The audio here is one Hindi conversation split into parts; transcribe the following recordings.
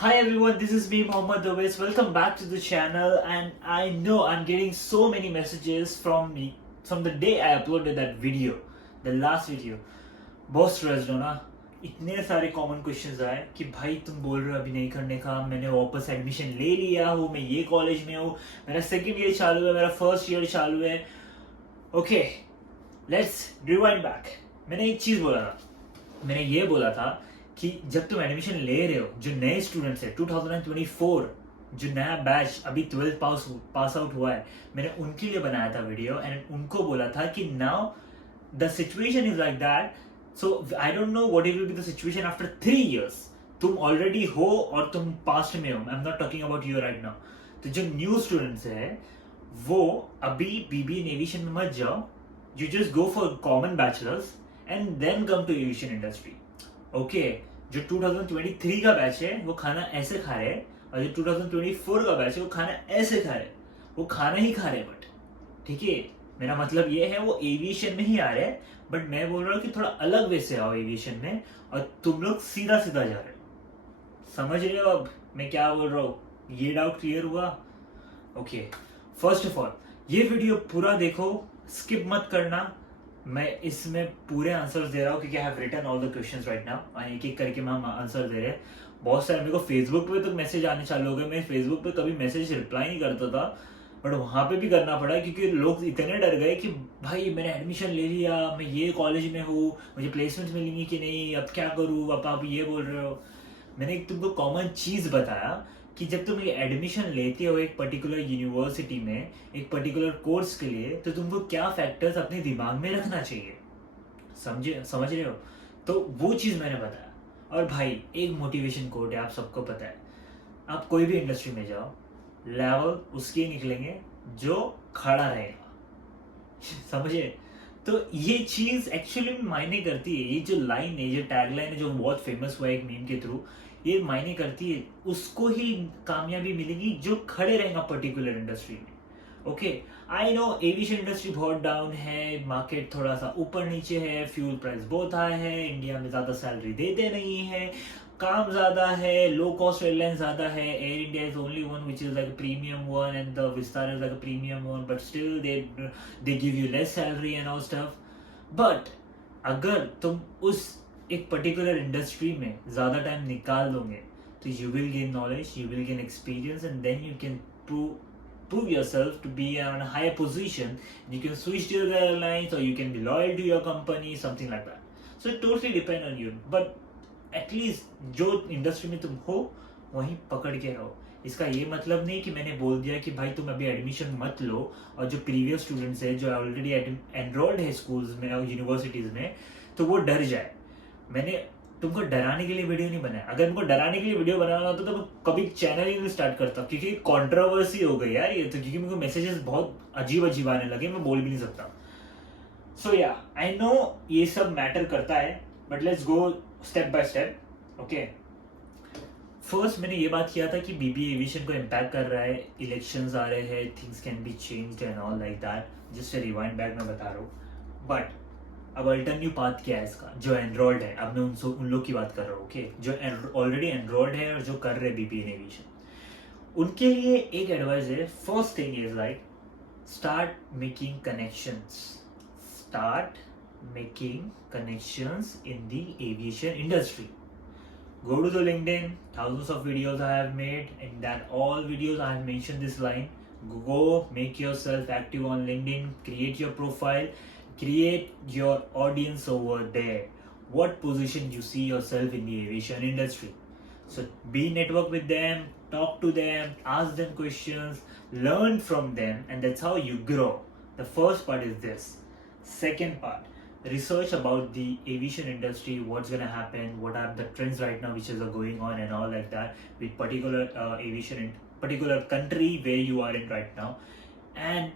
Hi everyone, this is me Mohammad Dawes. Welcome back to the channel, and I know I'm getting so many messages from the day I uploaded that video, the last video. बहुत स्ट्रेस्ड हो ना, इतने सारे कॉमन क्वेश्चंस आए कि भाई तुम बोल रहे हो अभी नहीं करने का, मैंने वापस एडमिशन ले लिया हूँ, मैं ये कॉलेज में हूँ, मेरा सेकंड ईयर चालू है, मेरा फर्स्ट ईयर चालू है. Okay, let's rewind back. मैंने एक चीज़ बोला था, मैंने ये बोला था कि जब तुम एडमिशन ले रहे हो, जो नए स्टूडेंट्स है 2024, जो नया बैच अभी 12th पास आउट हुआ है, मैंने उनके लिए बनाया था वीडियो एंड उनको बोला था कि now the situation is like that. So I don't know what it will be the situation after 3 years. तुम ऑलरेडी हो और तुम पास्ट में हो. I am not talking about you right now. तो जो न्यू स्टूडेंट्स है वो अभी बीबी इन एविएशन में मत जाओ. You just go for common bachelors and then come to aviation industry. Okay, जो 2023 का बैच है वो खाना ऐसे खा रहे हैं, और जो 2024 का बैच है वो खाना ऐसे खा रहे हैं. वो खाना ही खा रहे हैं, बट ठीक है, मेरा मतलब ये है वो एविएशन में ही आ रहे हैं, बट मैं बोल रहा हूँ कि थोड़ा अलग वे से आओ एविएशन में, और तुम लोग सीधा सीधा जा रहे हो. समझ रहे हो अब मैं क्या बोल रहा हूँ? ये डाउट क्लियर हुआ? ओके, फर्स्ट ऑफ ऑल ये वीडियो पूरा देखो, स्किप मत करना. मैं इसमें पूरे आंसर्स दे रहा हूँ क्योंकि I have written all the questions right now. एक एक करके हम आंसर दे रहे हैं. बहुत सारे मेरे को फेसबुक पे तो मैसेज आने चालू हो गए. मैं फेसबुक पे कभी मैसेज रिप्लाई नहीं करता था, बट वहाँ पे भी करना पड़ा क्योंकि लोग इतने डर गए कि भाई मैंने एडमिशन ले लिया, मैं ये कॉलेज में हूँ, मुझे प्लेसमेंट मिलेंगी कि नहीं, अब क्या करूँ, अब आप ये बोल रहे हो. मैंने एक तुमको कॉमन चीज़ बताया कि जब तुम ये एडमिशन लेते हो एक पर्टिकुलर यूनिवर्सिटी में एक पर्टिकुलर कोर्स के लिए, तो तुमको क्या फैक्टर्स अपने दिमाग में रखना चाहिए. समझ रहे हो? तो वो चीज़ मैंने बताया. और भाई एक मोटिवेशन कोड है, आप सबको पता है. आप कोई भी इंडस्ट्री में जाओ, लेवल उसके निकलेंगे जो खड़ा रहेगा. समझे? तो ये चीज एक्चुअली मायने करती है. ये जो लाइन है, ये टैगलाइन है जो बहुत फेमस हुआ है एक मीम के थ्रू, ये मायने करती है. उसको ही कामयाबी मिलेगी जो खड़े रहेगा पर्टिकुलर इंडस्ट्री में. Okay, I know aviation industry बहुत डाउन है, मार्केट थोड़ा सा ऊपर नीचे है, फ्यूल प्राइस बहुत हाई है, इंडिया में ज़्यादा सैलरी देते नहीं है, काम ज़्यादा है, लो कॉस्ट एयरलाइन ज़्यादा है. Air India is only one which is like premium one and the Vistara is like premium one, but still they give you less salary and all stuff. But अगर तुम उस एक पर्टिकुलर इंडस्ट्री में ज़्यादा टाइम निकाल दोगे तो you will gain knowledge, you will gain experience, and then you can prove yourself to be on a higher position. You can switch to the airlines, or you can be loyal to your company, something like that. So it totally depends on you, but at least जो इंडस्ट्री में तुम हो वहीं पकड़ के रहो. इसका ये मतलब नहीं कि मैंने बोल दिया कि भाई तुम अभी एडमिशन मत लो, और जो प्रीवियस स्टूडेंट्स है जो ऑलरेडी एनरोल्ड है स्कूल्स में और यूनिवर्सिटीज़ में, तो वो डर जाए. मैंने तुमको डराने के लिए वीडियो नहीं बनाया. अगर तुमको डराने के लिए वीडियो बनाना होता तो मैं कभी चैनल ही नहीं स्टार्ट करता, क्योंकि कंट्रोवर्सी हो गई यार ये तो, क्योंकि मेरे को मैसेजेस बहुत अजीब अजीब आने लगे, मैं बोल भी नहीं सकता. सो या आई नो ये सब मैटर करता है, but let's go step by step. Okay, first मैंने ये बात किया था कि बीबी एविएशन को इम्पैक्ट कर रहा है, इलेक्शंस आ रहे हैं, things can be changed and all like that. Just rewind back मैं बता रहा हूँ. बट अब अल्टरनेटिव पाथ क्या है इसका? जो एनरोल्ड है, अब मैं उन लोग की बात कर रहा हूँ. ओके, जो ऑलरेडी एनरोल्ड है और जो कर रहे बीबी इन एविएशन, उनके लिए एक एडवाइस है. First thing is like start making connections. Start making connections in the aviation industry. Go to the LinkedIn, thousands of videos I have made. In that all videos I have mentioned this line. Go make yourself active on LinkedIn, create your profile, create your audience over there. What position you see yourself in the aviation industry? So be network with them, talk to them, ask them questions, learn from them, and that's how you grow. The first part is this. Second part, research about the aviation industry, what's gonna happen, what are the trends right now which is going on and all like that with particular aviation in particular country where you are in right now, and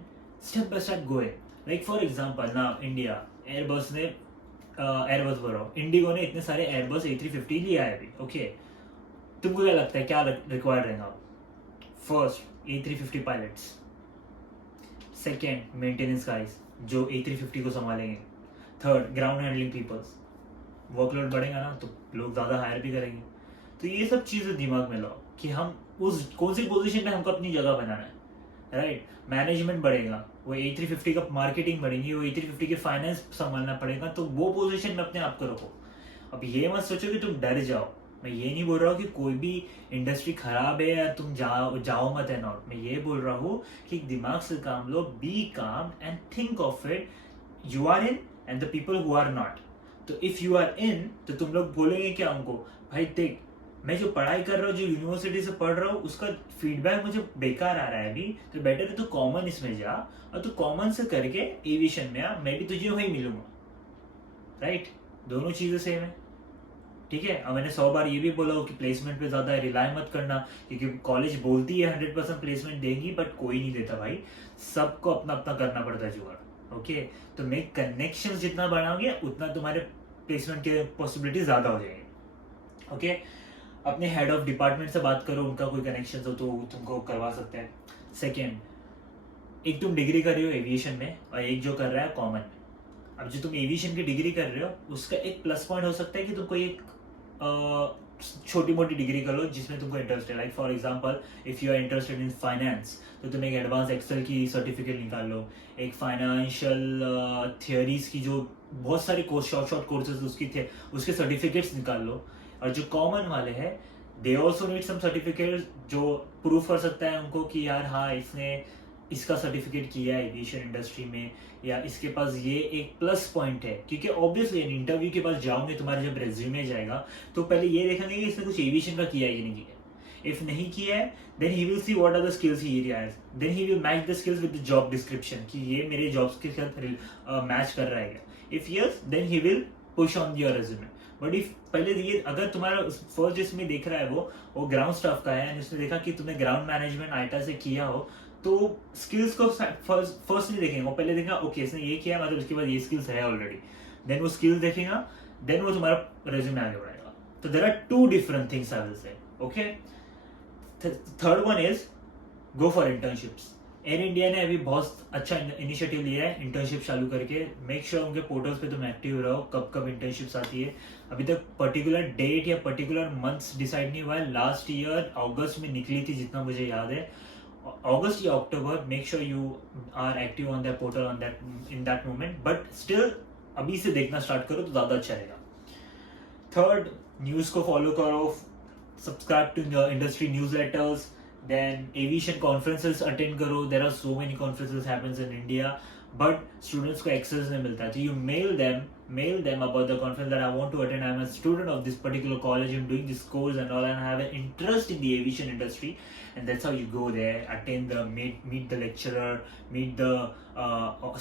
step by step going. Like for example now India, Airbus ने एयरबस बोल रहा हूँ, इंडिगो ने इतने सारे एयरबस A350 लिया है अभी. ओके, तुमको क्या लगता है क्या रिक्वायर्ड रहेगा? First A350 pilots, second maintenance guys जो A350 को संभालेंगे, third ground handling peoples. Workload बढ़ेगा ना तो लोग ज़्यादा हायर भी करेंगे. तो ये सब चीजें दिमाग में लाओ कि हम उस कौन सी पोजीशन में हमको अपनी जगह बनाना है, राइट। मैनेजमेंट बढ़ेगा, वो A350 का मार्केटिंग बढ़ेगी, वो A350 के फाइनेंस संभालना पड़ेगा, तो वो पोजीशन में अपने आप को रखो। अब ये मत सोचो कि तुम डर जाओ। मैं ये नहीं बोल रहा हूँ कि कोई भी इंडस्ट्री खराब है या तुम जाओ मत है नॉट। मैं ये बोल रहा हूँ कि दिमाग से काम लो, become and think of it, you are in and the people who are not. तो इफ यू आर इन तो तुम लोग बोलेंगे क्या उनको, भाई देख मैं जो पढ़ाई कर रहा हूँ, जो यूनिवर्सिटी से पढ़ रहा हूँ, उसका फीडबैक मुझे बेकार आ रहा है अभी, तो बेटर है तो कॉमन इसमें जा और तू कॉमन से करके एविएशन में आ, मैं भी तुझे वहीं मिलूंगा, राइट। दोनों चीजें सेम है, ठीक है। अब मैंने 100 बार ये भी बोला हो कि प्लेसमेंट पे ज्यादा रिलाय मत करना, क्योंकि कॉलेज बोलती है 100% प्लेसमेंट देंगी, बट कोई नहीं देता भाई, सबको अपना अपना करना पड़ता है जुगाड़, ओके। तो मैं कनेक्शन जितना बढ़ाओगे उतना तुम्हारे प्लेसमेंट के पॉसिबिलिटी ज्यादा हो जाएगी, ओके। अपने हेड ऑफ डिपार्टमेंट से बात करो, उनका कोई कनेक्शन हो तो तुमको करवा सकते हैं। सेकेंड, एक तुम डिग्री कर रहे हो एविएशन में और एक जो कर रहा है कॉमन में। अब जो तुम एविएशन की डिग्री कर रहे हो उसका एक प्लस पॉइंट हो सकता है कि तुमको एक छोटी मोटी डिग्री कर लो जिसमें तुमको इंटरेस्ट है। Like for example if you are interested in finance तो तुम एक एडवांस एक्सेल की सर्टिफिकेट निकाल लो, एक फाइनेंशियल थियोरीज की जो बहुत सारे कोर्स शॉर्ट कोर्सेज उसके सर्टिफिकेट्स निकाल लो। और जो कॉमन वाले हैं they also need some certificate जो प्रूफ कर सकता है उनको कि यार हाँ इसने इसका सर्टिफिकेट किया है एविएशन इंडस्ट्री में, या इसके पास ये एक प्लस पॉइंट है। क्योंकि ऑब्वियसली इंटरव्यू के पास जाओगे, तुम्हारे जब रेज्यूमे जाएगा तो पहले ये देखेंगे कि इसने कुछ एविएशन का किया है कि नहीं किया। इफ नहीं किया है then he will see what are the skills he has, then he will match the skills with the job description कि ये मेरे जॉब्स के साथ मैच कर रहा है। If yes then he will push on your resume. But if पहले ये अगर तुम्हारा फर्स्ट जिसमें देख रहा है वो ग्राउंड स्टाफ का है, उसने देखा कि तुमने ग्राउंड मैनेजमेंट आईटा से किया हो, तो स्किल्स को फर्स्ट नहीं देखेंगे, वो पहले देखेगा ओके इसने ये किया मतलब उसके बाद ये स्किल्स है ऑलरेडी, देन वो स्किल्स देखेगा, देन वो तुम्हारा रेज्यूमे आगे बढ़ाएगा। तो there are two different things I will say, okay. Third one is go for internships. Air India ने अभी बहुत अच्छा इनिशिएटिव लिया है इंटर्नशिप चालू करके। मेक श्योर उनके पोर्टल्स पे तुम एक्टिव रहो, कब कब इंटर्नशिप्स आती है। अभी तक पर्टिकुलर डेट या पर्टिकुलर मंथ्स डिसाइड नहीं हुआ है। लास्ट ईयर अगस्त में निकली थी जितना मुझे याद है, अगस्त या अक्टूबर। Make sure you are active on that portal on that in that moment, but still अभी से देखना स्टार्ट करो तो ज्यादा अच्छा रहेगा। थर्ड, न्यूज को फॉलो करो, subscribe to industry newsletters, then aviation conferences attend करो। there are so many conferences happens in India but students को access नहीं मिलता है, तो you mail them about the conference that I want to attend, I'm a student of this particular college, I'm doing this course and all, and I have an interest in the aviation industry, and that's how you go there, attend the meet the lecturer, meet the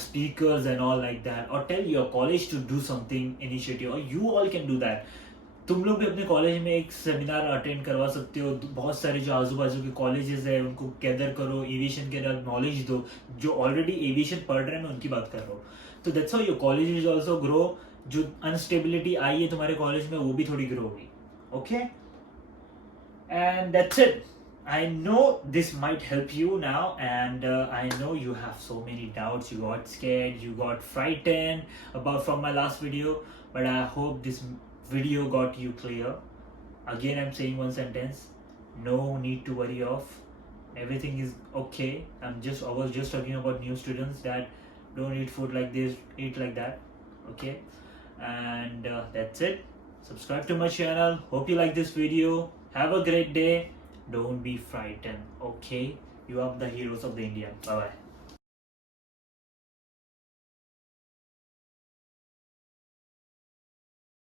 speakers and all like that, or tell your college to do something initiative, or you all can do that। तुम लोग भी अपने कॉलेज में एक सेमिनार अटेंड करवा सकते हो। बहुत सारे जो आजू बाजू के कॉलेजेस है उनको गैदर करो, एविएशन के नॉलेज दो। जो ऑलरेडी एविएशन पढ़ रहे हैं मैं उनकी बात कर रहा हूँ। तो that's how your college is also grow. जो अनस्टेबिलिटी आई है तुम्हारे कॉलेज में वो भी थोड़ी ग्रो होगी, okay. And that's it. I know this might help you now, and I know you have so many doubts, you got scared, you got frightened from my last video, but I hope this video got you clear. Again I'm saying one sentence, no need to worry of, everything is okay. I was just talking about new students that don't eat food like this, eat like that, okay. And that's it. Subscribe to my channel. Hope you like this video. Have a great day. Don't be frightened, okay. You are the heroes of the India. Bye bye.